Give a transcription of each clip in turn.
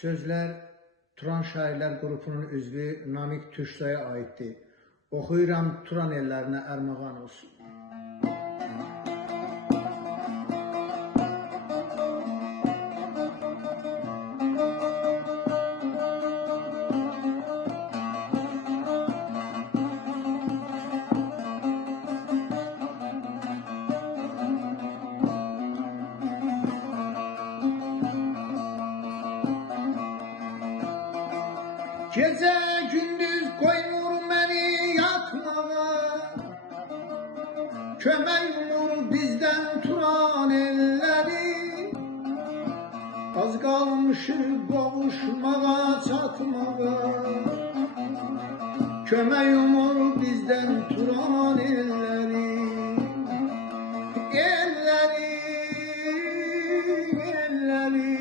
Sözlər Turan Şairlər qrupunun üzvü Namik Türksoya aiddir. Oxuyuram Turan ellərinə ərmağan olsun. Gece gündüz koymur beni yatmağa, kömək umur bizden Turan elleri. Az kalmışı kavuşmağa çatmağa, kömək umur bizden Turan elleri. Elleri, elleri,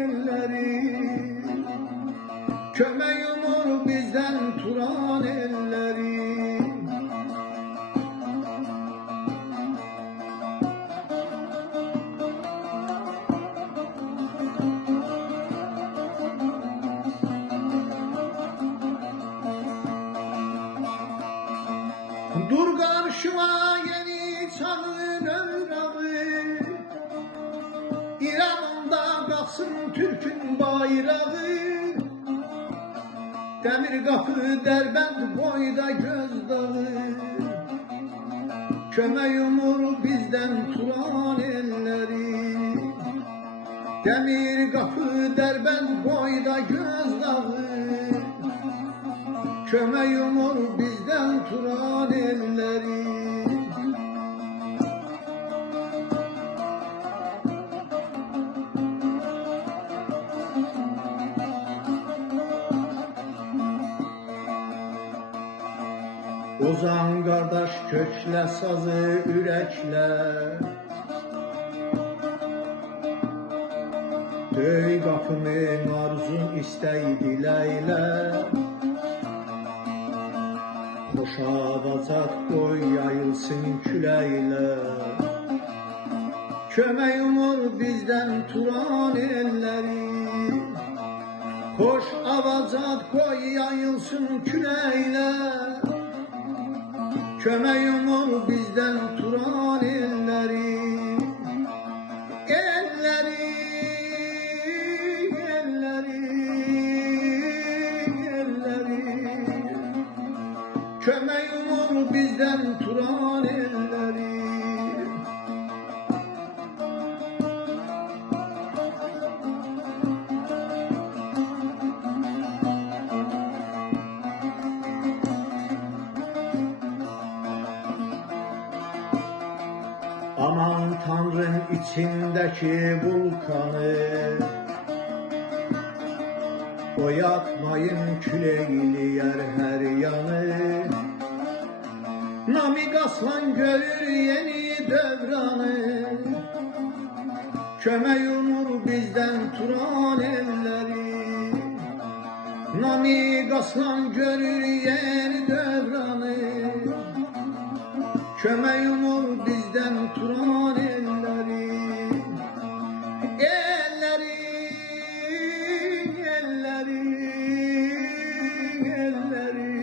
elleri, kömək umur bizden Turan elleri. Dur karşıma yeni çağın öyrağı, İran'da kalksın Türk'ün bayrağı. Demir kapı Derbent boyda gözdağı, kömək umur bizden Turan elleri. Demir kapı Derbent boyda gözdağı, kömək umur bizden Turan elleri. Ozan qardaş köklə sazı ürəklə, döy qapımın arzun istəy diləklə. Xoş avazat qoy yayılsın küləklə, kömək umur bizdən Turan elləri. Xoş avazat qoy yayılsın küləklə, kömək umur bizden Turan elleri. Elleri, elleri, elleri, kömək umur bizden Turan elleri. Aman Tanrın içindeki vulkanı, o yakmayın küleyliyər her yanı. Namik Aslan görür yeni dövranı, kömək umur bizden Turan elleri. Namik Aslan görür yeni dövranı, kömək umur bizden Turan elleri. Elleri, elleri, elleri,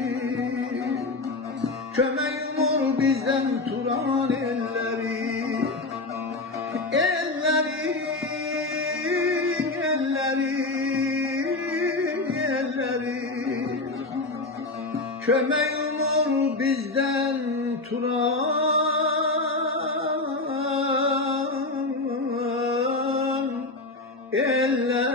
kömək umur bizden Turan elleri. Elleri, elleri, elleri, kömək umur bizden Turan eller.